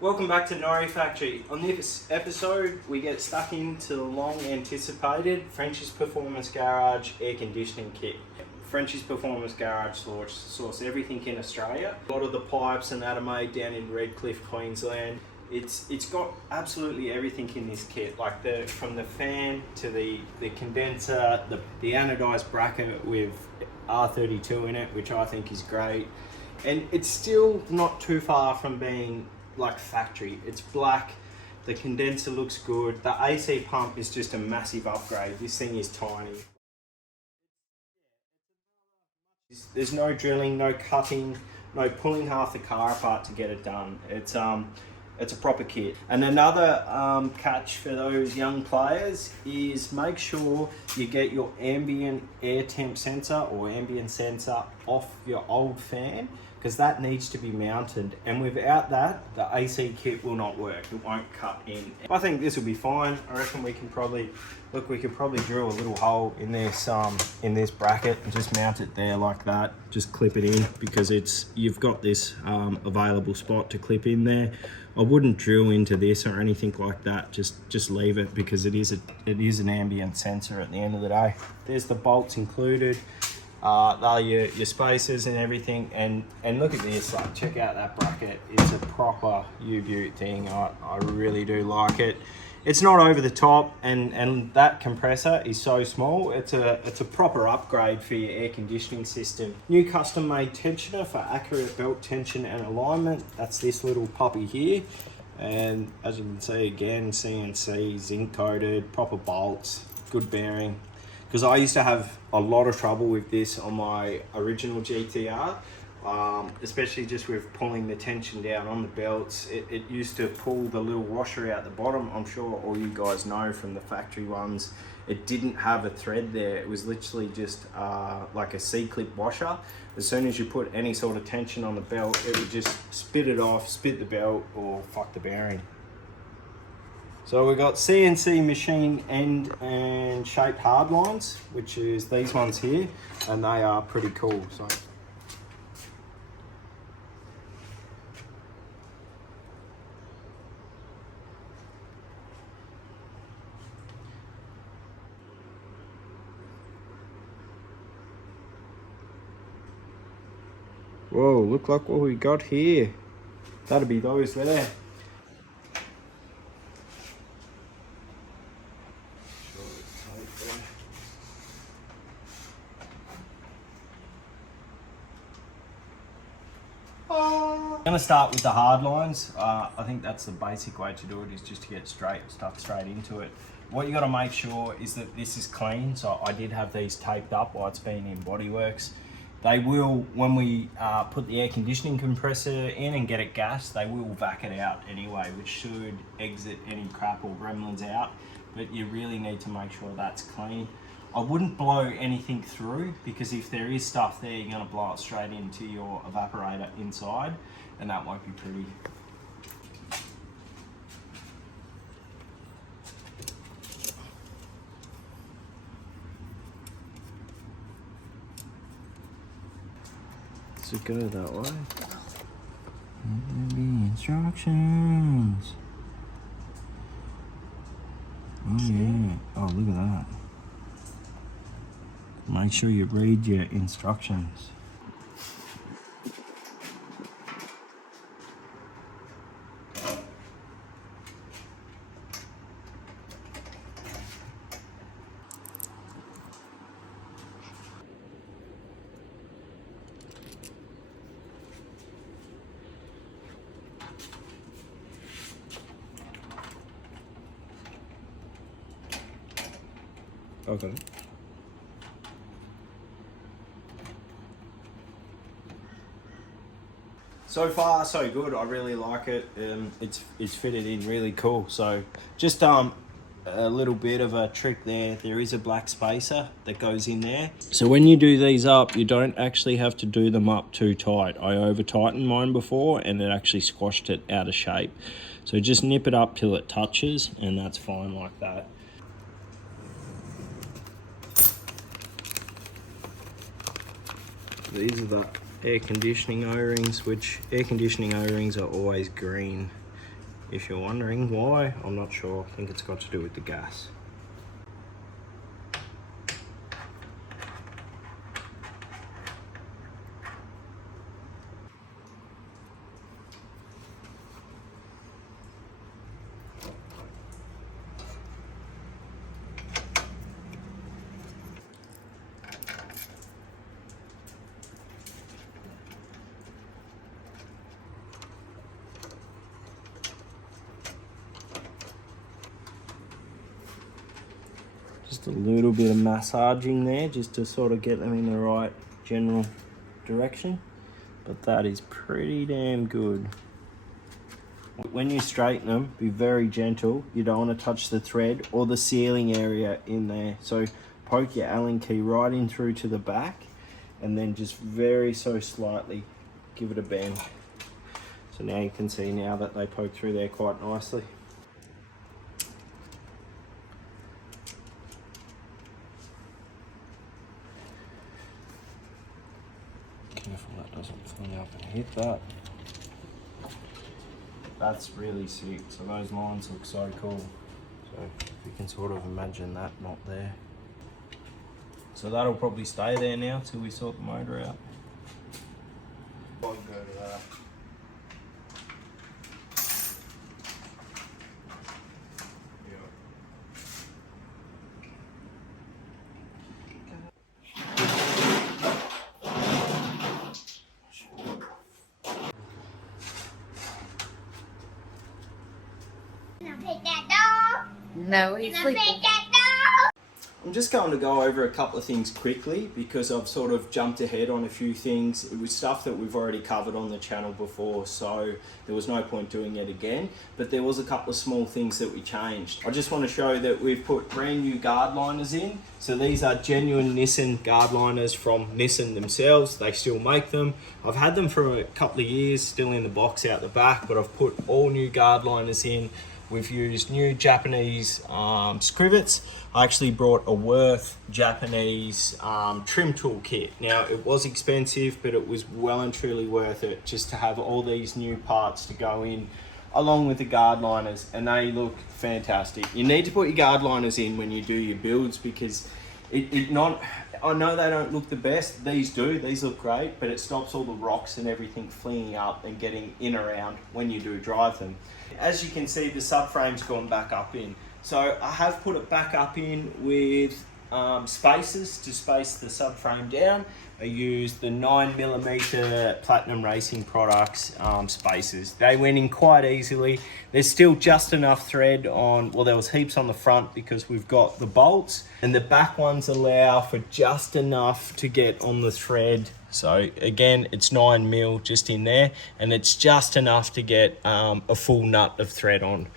Welcome back to Nori Factory. On this episode, we get stuck into the long anticipated Frenchy's Performance Garage air conditioning kit. Frenchy's Performance Garage source everything in Australia. A lot of the pipes and that are made down in Redcliffe, Queensland. It's got absolutely everything in this kit, like from the fan to the condenser, the anodized bracket with R32 in it, which I think is great. And it's still not too far from being like factory. It's black, the condenser looks good, the AC pump is just a massive upgrade. This thing is tiny. There's no drilling, no cutting, no pulling half the car apart to get it done. It's a proper kit. And another catch for those young players is make sure you get your ambient air temp sensor or ambient sensor off your old fan, because that needs to be mounted, and without that the AC kit will not work. It won't cut in. I think this will be fine. I reckon we could probably drill a little hole in this bracket and just mount it there like that. Just clip it in, because you've got this available spot to clip in there. I wouldn't drill into this or anything like that. Just leave it, because it is an ambient sensor at the end of the day. There's the bolts included. They're your spacers and everything, and look at this, like, check out that bracket. It's a proper U-Butte thing. I really do like it. It's not over the top, and that compressor is so small. It's a proper upgrade for your air conditioning system. New custom made tensioner for accurate belt tension and alignment. That's this little puppy here, and as you can see, again, CNC, zinc coated, proper bolts, good bearing. Because I used to have a lot of trouble with this on my original GTR, especially just with pulling the tension down on the belts. It used to pull the little washer out the bottom. I'm sure all you guys know from the factory ones, it didn't have a thread there. It was literally just like a C-clip washer. As soon as you put any sort of tension on the belt, it would just spit it off, spit the belt, or fuck the bearing. So we've got CNC machine end and shaped hardlines, which is these ones here, and they are pretty cool. So whoa, look like what we got here. That'll be those there. I'm going to start with the hard lines. I think that's the basic way to do it, is just to get stuck straight into it. What you got to make sure is that this is clean. So I did have these taped up while it's been in Bodyworks. They will, when we put the air conditioning compressor in and get it gassed, they will vac it out anyway, which should exit any crap or gremlins out. But you really need to make sure that's clean. I wouldn't blow anything through, because if there is stuff there, you're going to blow it straight into your evaporator inside, and that won't be pretty. Does it go that way? Instructions. Oh yeah. Oh, look at that. Make sure you read your instructions. Okay. So far, so good. I really like it. It's fitted in really cool. So just a little bit of a trick there. There is a black spacer that goes in there. So when you do these up, you don't actually have to do them up too tight. I over tightened mine before, and it actually squashed it out of shape. So just nip it up till it touches, and that's fine like that. These are the air conditioning O-rings, which air conditioning O-rings are always green. If you're wondering why, I'm not sure. I think it's got to do with the gas. Just a little bit of massaging there just to sort of get them in the right general direction. But that is pretty damn good. When you straighten them, be very gentle. You don't want to touch the thread or the sealing area in there. So poke your Allen key right in through to the back and then just very so slightly give it a bend. So now you can see now that they poke through there quite nicely. Careful that doesn't fling up and hit that. That's really sick. So those lines look so cool. So if you can sort of imagine that not there. So that'll probably stay there now till we sort the motor out. I'll go to that. No, he's sleeping. I'm just going to go over a couple of things quickly because I've sort of jumped ahead on a few things. It was stuff that we've already covered on the channel before, so there was no point doing it again. But there was a couple of small things that we changed. I just want to show that we've put brand new guard liners in. So these are genuine Nissan guard liners from Nissan themselves. They still make them. I've had them for a couple of years, still in the box out the back, but I've put all new guard liners in. We've used new Japanese scrivets. I actually brought a Worth Japanese trim tool kit. Now, it was expensive, but it was well and truly worth it just to have all these new parts to go in along with the guard liners, and they look fantastic. You need to put your guard liners in when you do your builds because I know they don't look the best. These do, these look great, but it stops all the rocks and everything flinging up and getting in around when you do drive them. As you can see, the subframe's gone back up in. So I have put it back up in with spacers to space the subframe down. I used the 9mm Platinum Racing Products spacers. They went in quite easily. There's still just enough thread on, well, there was heaps on the front because we've got the bolts, and the back ones allow for just enough to get on the thread. So again, it's 9mm just in there, and it's just enough to get a full nut of thread on.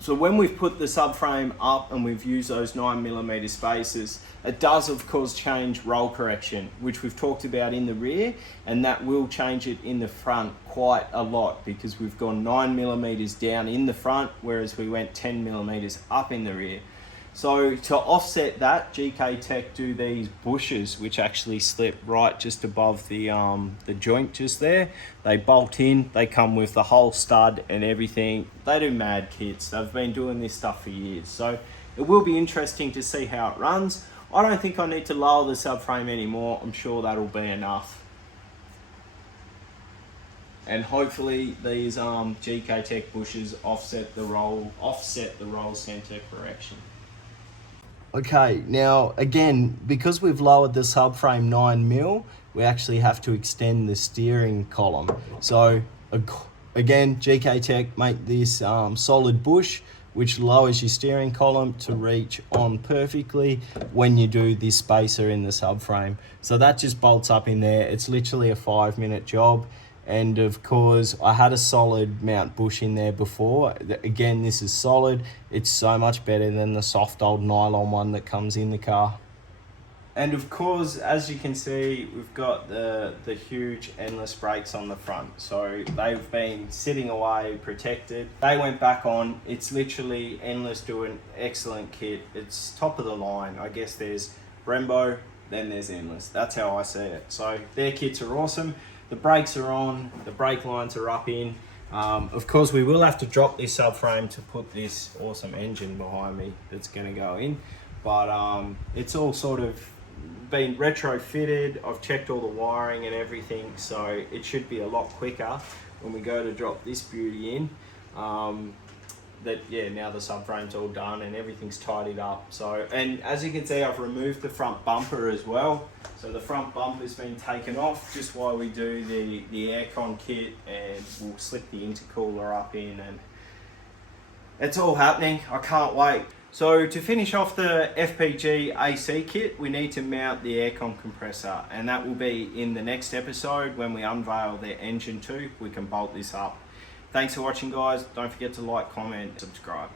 So when we've put the subframe up and we've used those 9mm spacers, it does of course change roll correction, which we've talked about in the rear, and that will change it in the front quite a lot because we've gone 9mm down in the front, whereas we went 10mm up in the rear. So to offset that, GK Tech do these bushes, which actually slip right just above the joint just there. They bolt in, they come with the whole stud and everything. They do mad kits. They've been doing this stuff for years. So it will be interesting to see how it runs. I don't think I need to lower the subframe anymore. I'm sure that'll be enough. And hopefully these GK Tech bushes offset the roll center correction. Okay, now again, because we've lowered the subframe 9mm, we actually have to extend the steering column. So again, GK Tech make this solid bush, which lowers your steering column to reach on perfectly when you do this spacer in the subframe. So that just bolts up in there. It's literally a 5-minute job. And of course, I had a solid mount bush in there before. Again, this is solid. It's so much better than the soft old nylon one that comes in the car. And of course, as you can see, we've got the huge endless brakes on the front. So they've been sitting away, protected. They went back on. It's literally endless, doing excellent kit. It's top of the line. I guess there's Brembo, then there's endless. That's how I see it. So their kits are awesome. The brakes are on, the brake lines are up in, Of course, we will have to drop this subframe to put this awesome engine behind me that's going to go in, but it's all sort of been retrofitted. I've checked all the wiring and everything, so it should be a lot quicker when we go to drop this beauty in. Now the subframe's all done and everything's tidied up. So, and as you can see, I've removed the front bumper as well. So the front bumper's been taken off just while we do the aircon kit, and we'll slip the intercooler up in, and it's all happening. I can't wait. So to finish off the FPG AC kit, we need to mount the aircon compressor, and that will be in the next episode when we unveil the engine too. We can bolt this up. Thanks for watching, guys. Don't forget to like, comment, subscribe.